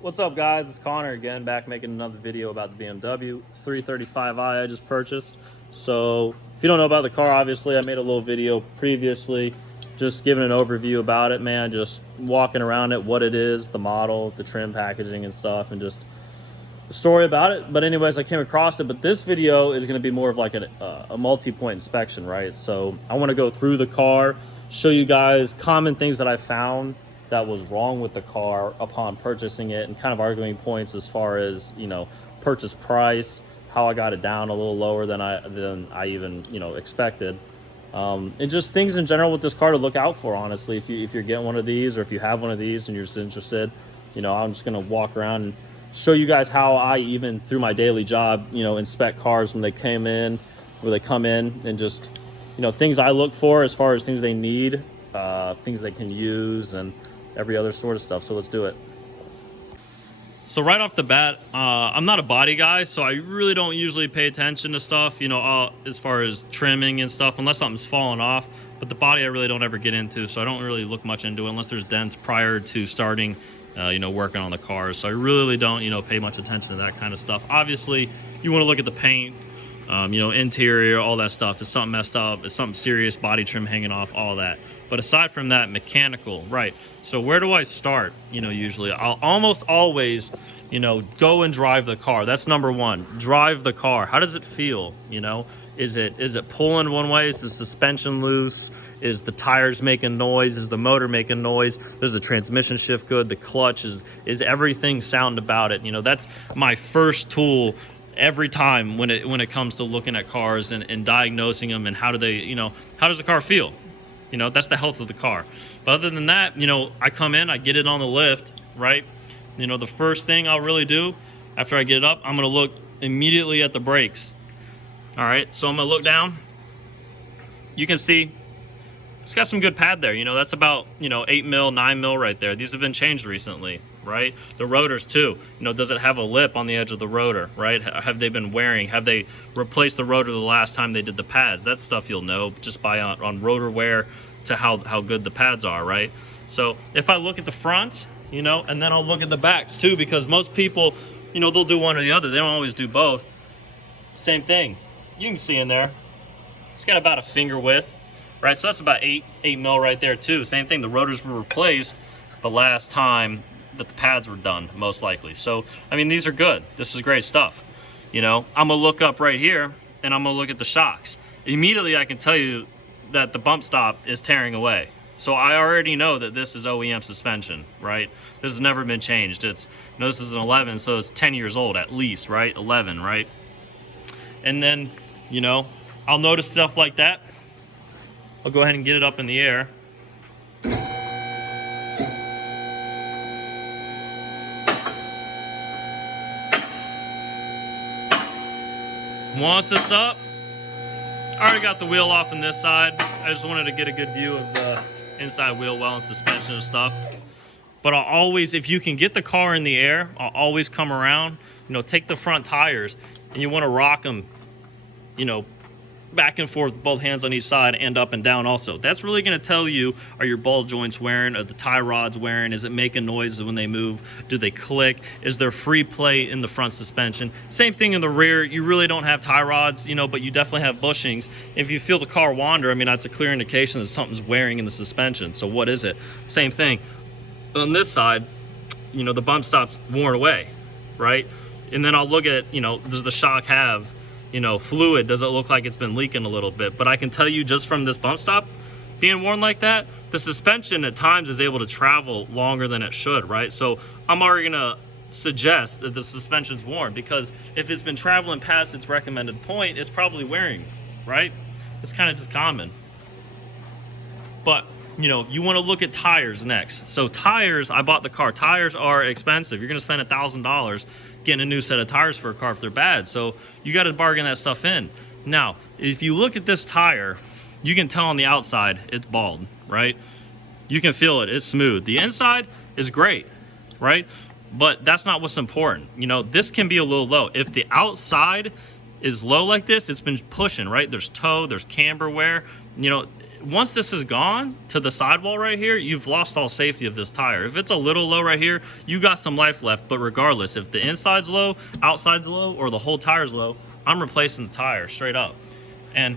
What's up, guys? It's Connor again, back making another video about the BMW 335i I just purchased. So if you don't know about the car, obviously I made a little video previously just giving an overview about it, man, just walking around it, what it is, the model, the trim, packaging and stuff, and just the story about it. But anyways, I came across it, but this video is going to be more of like a multi-point inspection, right? So I want to go through the car, show you guys common things that I found that was wrong with the car upon purchasing it, and kind of arguing points as far as, you know, purchase price, how I got it down a little lower than I even, you know, expected, and just things in general with this car to look out for. Honestly, if you're getting one of these, or if you have one of these and you're just interested, you know, I'm just gonna walk around and show you guys how I, even through my daily job, you know, inspect cars when they come in, and just, you know, things I look for as far as things they need, things they can use, and every other sort of stuff. So let's do it. So right off the bat, I'm not a body guy, so I really don't usually pay attention to stuff, you know, as far as trimming and stuff, unless something's falling off. But the body I really don't ever get into, so I don't really look much into it unless there's dents prior to starting, you know, working on the cars. So I really don't, you know, pay much attention to that kind of stuff. Obviously, you want to look at the paint, you know, interior, all that stuff. Is something messed up? Is something serious? Body trim hanging off? All that. But aside from that, mechanical, right? So where do I start? You know, usually I'll almost always, you know, go and drive the car. That's number one. Drive the car. How does it feel? You know, is it pulling one way? Is the suspension loose? Is the tires making noise? Is the motor making noise? Does the transmission shift good? The clutch, is everything sound about it? You know, that's my first tool every time when it comes to looking at cars and diagnosing them, and how do they, you know, how does the car feel? You know, that's the health of the car. But other than that, you know, I come in, I get it on the lift, right? You know, the first thing I'll really do after I get it up, I'm gonna look immediately at the brakes. All right, so I'm gonna look down. You can see it's got some good pad there. You know, that's about, you know, 8 mil, 9 mil right there. These have been changed recently, right? The rotors too. You know, does it have a lip on the edge of the rotor, right? Have they been wearing? Have they replaced the rotor the last time they did the pads? That stuff you'll know just by on rotor wear to how good the pads are, right? So if I look at the front, you know, and then I'll look at the backs too, because most people, you know, they'll do one or the other. They don't always do both. Same thing. You can see in there, it's got about a finger width. Right, so that's about 8 mil right there too. Same thing, the rotors were replaced the last time that the pads were done, most likely. So, I mean, these are good. This is great stuff. You know, I'm gonna look up right here and I'm gonna look at the shocks. Immediately I can tell you that the bump stop is tearing away. So I already know that this is OEM suspension, right? This has never been changed. It's, you know, this is an 11, so it's 10 years old at least, right? 11, right? And then, you know, I'll notice stuff like that. I'll go ahead and get it up in the air. Once it's up, I already got the wheel off on this side. I just wanted to get a good view of the inside wheel well and suspension and stuff. But I'll always, if you can get the car in the air, I'll always come around, you know, take the front tires, and you want to rock them, you know, back and forth, both hands on each side, and up and down also. That's really going to tell you, are your ball joints wearing? Are the tie rods wearing? Is it making noises when they move? Do they click? Is there free play in the front suspension? Same thing in the rear. You really don't have tie rods, you know, but you definitely have bushings. If you feel the car wander, I mean, that's a clear indication that something's wearing in the suspension. So what is it? Same thing. On this side, you know, the bump stop's worn away, right? And then I'll look at, you know, does the shock have, you know, fluid? Does it look like it's been leaking a little bit? But I can tell you just from this bump stop being worn like that, the suspension at times is able to travel longer than it should, right? So I'm already gonna suggest that the suspension's worn, because if it's been traveling past its recommended point, it's probably wearing, right? It's kind of just common. But, you know, you want to look at tires next. So tires, I bought the car. Tires are expensive. You're gonna spend $1,000 getting a new set of tires for a car if they're bad. So you got to bargain that stuff in. Now, if you look at this tire, you can tell on the outside it's bald, right? You can feel it, it's smooth. The inside is great, right? But that's not what's important. You know, this can be a little low. If the outside is low like this, it's been pushing, right? There's toe, there's camber wear. You know, once this is gone to the sidewall right here, you've lost all safety of this tire. If it's a little low right here, you got some life left, but regardless, if the inside's low, outside's low, or the whole tire's low, I'm replacing the tire straight up. And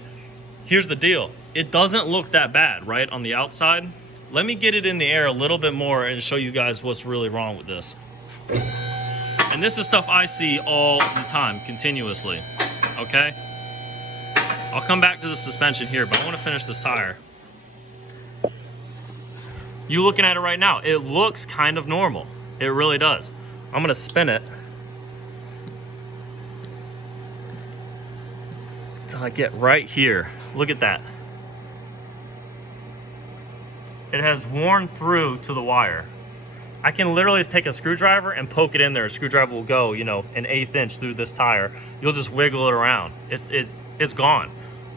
here's the deal. It doesn't look that bad, right, on the outside. Let me get it in the air a little bit more and show you guys what's really wrong with this. And this is stuff I see all the time, continuously, okay? I'll come back to the suspension here, but I want to finish this tire. You looking at it right now, it looks kind of normal. It really does. I'm gonna spin it until I get right here. Look at that. It has worn through to the wire. I can literally take a screwdriver and poke it in there. A screwdriver will go, you know, an 1/8 inch through this tire. You'll just wiggle it around. It's gone.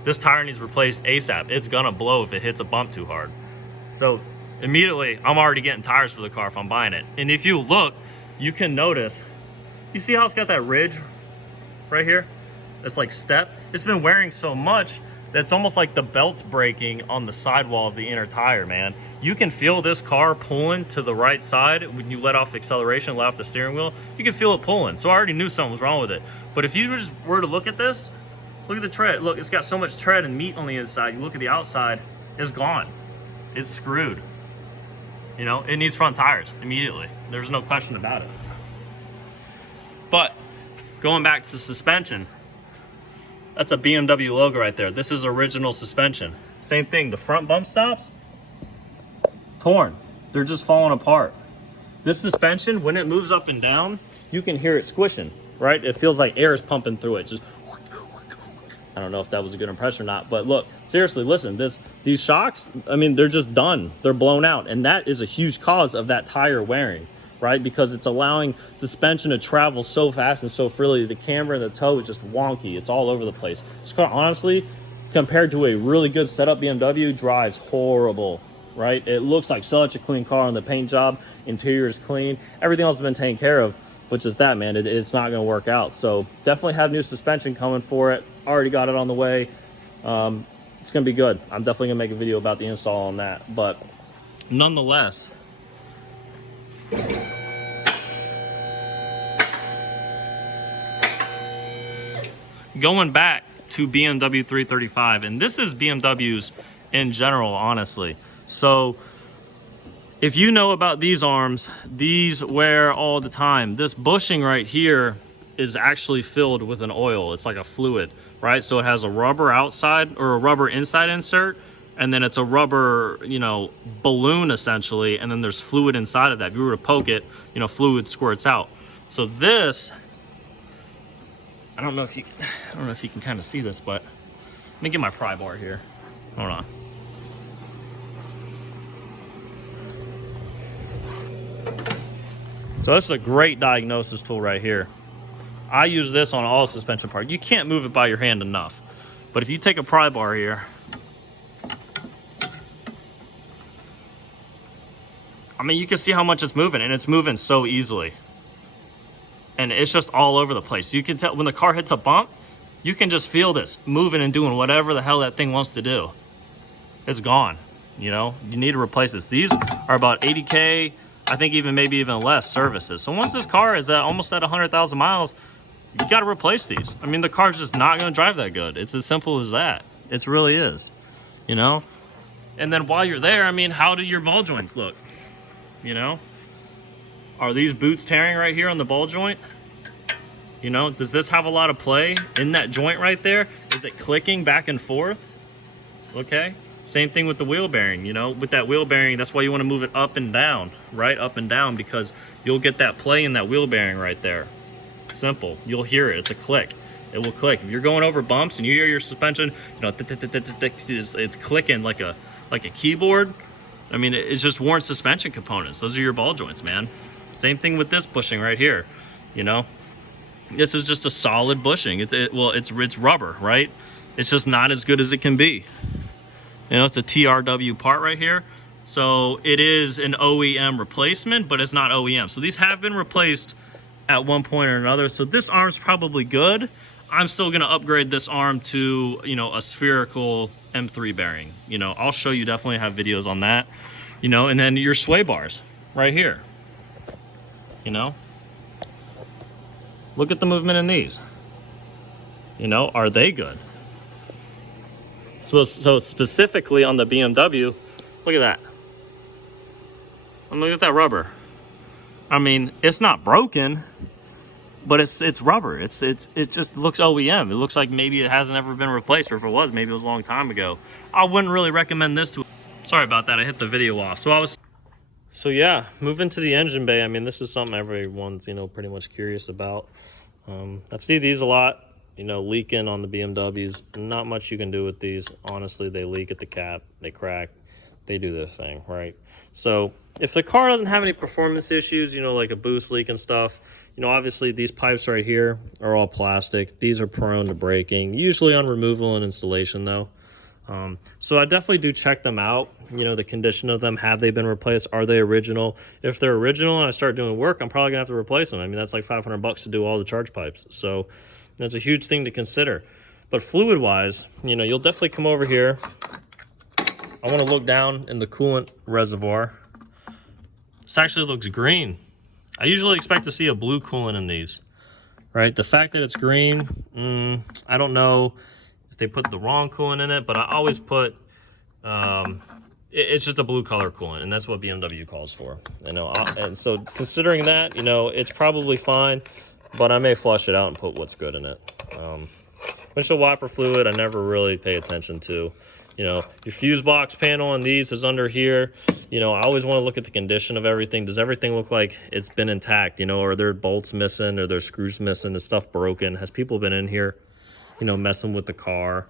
This tire needs replaced ASAP. It's gonna blow if it hits a bump too hard. So immediately, I'm already getting tires for the car if I'm buying it. And if you look, you can notice, you see how it's got that ridge right here? It's like step. It's been wearing so much that it's almost like the belt's breaking on the sidewall of the inner tire, man. You can feel this car pulling to the right side when you let off acceleration, let off the steering wheel. You can feel it pulling. So I already knew something was wrong with it. But if you just were to look at this, look at the tread. Look, it's got so much tread and meat on the inside. You look at the outside, it's gone. It's screwed. You know, it needs front tires immediately. There's no question about it. But going back to the suspension, that's a BMW logo right there. This is original suspension. Same thing, the front bump stops, torn. They're just falling apart. This suspension, when it moves up and down, you can hear it squishing, right? It feels like air is pumping through it. Just, I don't know if that was a good impression or not, but look, seriously, listen, these shocks, I mean, they're just done. They're blown out. And that is a huge cause of that tire wearing, right? Because it's allowing suspension to travel so fast and so freely. The camber and the toe is just wonky. It's all over the place. This car, honestly, compared to a really good setup BMW, drives horrible, right? It looks like such a clean car on the paint job. Interior is clean. Everything else has been taken care of. But just that, man, it's not going to work out. So definitely have new suspension coming for it. Already got it on the way. It's going to be good. I'm definitely going to make a video about the install on that. But nonetheless, going back to BMW 335, and this is BMWs in general, honestly. So if you know about these arms, these wear all the time. This bushing right here is actually filled with an oil. It's like a fluid, right? So it has a rubber outside or a rubber inside insert, and then it's a rubber, you know, balloon essentially, and then there's fluid inside of that. If you were to poke it, you know, fluid squirts out. So this, I don't know if you can kind of see this, but let me get my pry bar here. Hold on. So this is a great diagnosis tool right here. I use this on all suspension parts. You can't move it by your hand enough. But if you take a pry bar here, I mean, you can see how much it's moving, and it's moving so easily. And it's just all over the place. You can tell when the car hits a bump, you can just feel this moving and doing whatever the hell that thing wants to do. It's gone, you know? You need to replace this. These are about 80K, I think maybe even less services. So once this car is almost at 100,000 miles, you got to replace these. I mean, the car's just not going to drive that good. It's as simple as that. It really is, you know? And then while you're there, I mean, how do your ball joints look? You know? Are these boots tearing right here on the ball joint? You know, does this have a lot of play in that joint right there? Is it clicking back and forth? Okay. Same thing with the wheel bearing, you know, with that wheel bearing, that's why you want to move it up and down, right? Up and down, because you'll get that play in that wheel bearing right there. Simple. You'll hear it. It's a click. It will click. If you're going over bumps and you hear your suspension, you know, it's clicking like a keyboard. I mean, it's just worn suspension components. Those are your ball joints, man. Same thing with this bushing right here, you know. This is just a solid bushing. It's rubber, right? It's just not as good as it can be. You know, it's a TRW part right here. So it is an OEM replacement, but it's not OEM. So these have been replaced at one point or another. So this arm's probably good. I'm still gonna upgrade this arm to, you know, a spherical M3 bearing. You know, I'll show you, definitely have videos on that. You know, and then your sway bars right here. You know, look at the movement in these. You know, are they good? So specifically on the BMW, look at that. Look at that rubber. I mean, it's not broken, but it's rubber. It just looks OEM. It looks like maybe it hasn't ever been replaced, or if it was, maybe it was a long time ago. I wouldn't really recommend this to. Sorry about that. I hit the video off. So yeah, moving to the engine bay. I mean, this is something everyone's, you know, pretty much curious about. I've seen these a lot, you know, leaking on the BMWs. Not much you can do with these. Honestly, they leak at the cap, they crack, they do this thing, right? So if the car doesn't have any performance issues, you know, like a boost leak and stuff, you know, obviously these pipes right here are all plastic. These are prone to breaking, usually on removal and installation though. So I definitely do check them out, you know, the condition of them. Have they been replaced? Are they original? If they're original and I start doing work, I'm probably gonna have to replace them. I mean, that's like $500 to do all the charge pipes. So that's a huge thing to consider. But fluid wise, you know, you'll definitely come over here. I want to look down in the coolant reservoir. This actually looks green. I usually expect to see a blue coolant in these, right? The fact that it's green, I don't know if they put the wrong coolant in it, but I always put, it's just a blue color coolant, and that's what BMW calls for. You know, and so considering that, you know, it's probably fine, but I may flush it out and put what's good in it. Windshield wiper fluid, I never really pay attention to. You know, your fuse box panel on these is under here. You know, I always want to look at the condition of everything. Does everything look like it's been intact? You know, are there bolts missing? Are there screws missing? Is stuff broken? Has people been in here, you know, messing with the car?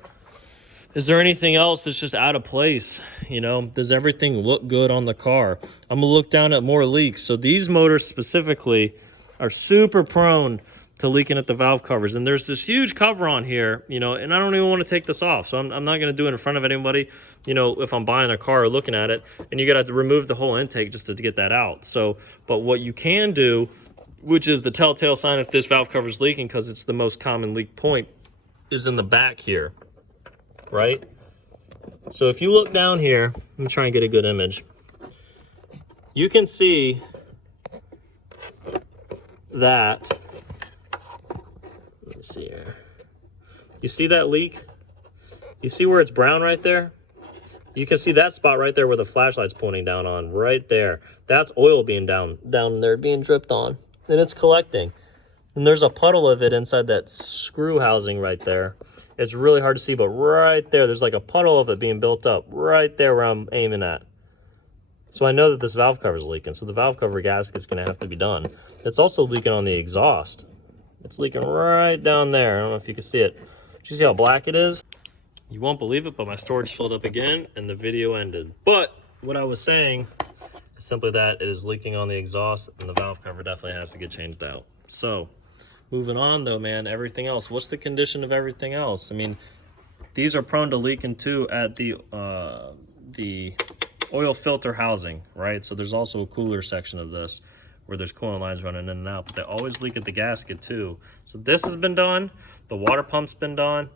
Is there anything else that's just out of place? You know, does everything look good on the car? I'm gonna look down at more leaks. So these motors specifically are super prone to leaking at the valve covers, and there's this huge cover on here, you know, and I don't even want to take this off, so I'm not going to do it in front of anybody, you know, if I'm buying a car or looking at it, and you got to remove the whole intake just to get that out. So, but what you can do, which is the telltale sign if this valve cover is leaking, because it's the most common leak point, is in the back here, right? So if you look down here, let me try and get a good image. You can see that. Let's see here. You see that leak? You see where it's brown right there? You can see that spot right there where the flashlight's pointing down on, right there. That's oil being down there, being dripped on, and it's collecting. And there's a puddle of it inside that screw housing right there. It's really hard to see, but right there's like a puddle of it being built up right there where I'm aiming at. So I know that this valve cover is leaking, so the valve cover gasket's gonna have to be done. It's also leaking on the exhaust. It's leaking right down there. I don't know if you can see it. Do you see how black it is? You won't believe it, but my storage filled up again and the video ended. But what I was saying is simply that it is leaking on the exhaust, and the valve cover definitely has to get changed out. So moving on though, man, everything else. What's the condition of everything else? I mean, these are prone to leaking too at the oil filter housing, right? So there's also a cooler section of this where there's coolant lines running in and out, but they always leak at the gasket too. So this has been done, the water pump's been done,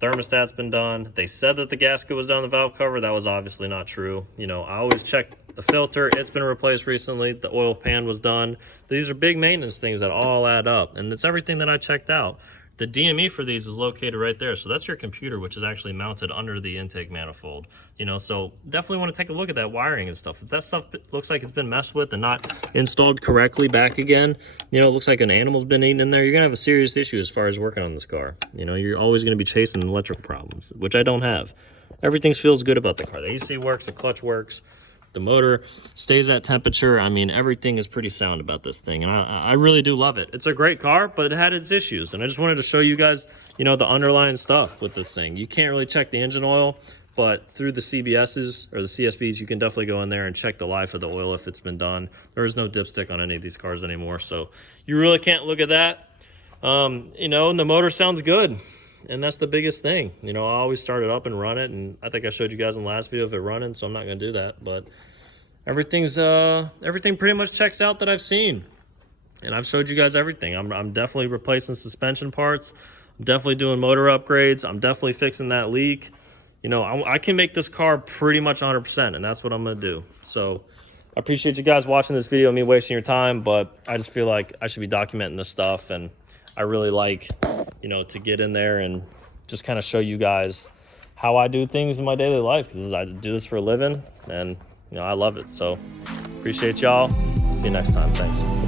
thermostat's been done. They said that the gasket was down the valve cover. That was obviously not true. You know, I always check the filter. It's been replaced recently. The oil pan was done. These are big maintenance things that all add up, and it's everything that I checked out. The DME for these is located right there. So that's your computer, which is actually mounted under the intake manifold. You know, so definitely want to take a look at that wiring and stuff. If that stuff looks like it's been messed with and not installed correctly back again, you know, it looks like an animal's been eaten in there, you're going to have a serious issue as far as working on this car. You know, you're always going to be chasing electrical problems, which I don't have. Everything feels good about the car. The AC works, the clutch works. The motor stays at temperature. I mean, everything is pretty sound about this thing, and I really do love it. It's a great car, but it had its issues, and I just wanted to show you guys, you know, the underlying stuff with this thing. You can't really check the engine oil, but through the CBSs or the CSBs, you can definitely go in there and check the life of the oil if it's been done. There is no dipstick on any of these cars anymore, so you really can't look at that. You know, and the motor sounds good. And that's the biggest thing. You know, I always start it up and run it, and I think I showed you guys in the last video of it running, so I'm not going to do that. But everything pretty much checks out that I've seen, and I've showed you guys everything. I'm definitely replacing suspension parts. I'm definitely doing motor upgrades. I'm definitely fixing that leak. you know, I can make this car pretty much 100%, and that's what I'm gonna do. So I appreciate you guys watching this video, me wasting your time, but I just feel like I should be documenting this stuff, and I really like, you know, to get in there and just kind of show you guys how I do things in my daily life, because I do this for a living, and, you know, I love it. So appreciate y'all. See you next time. Thanks.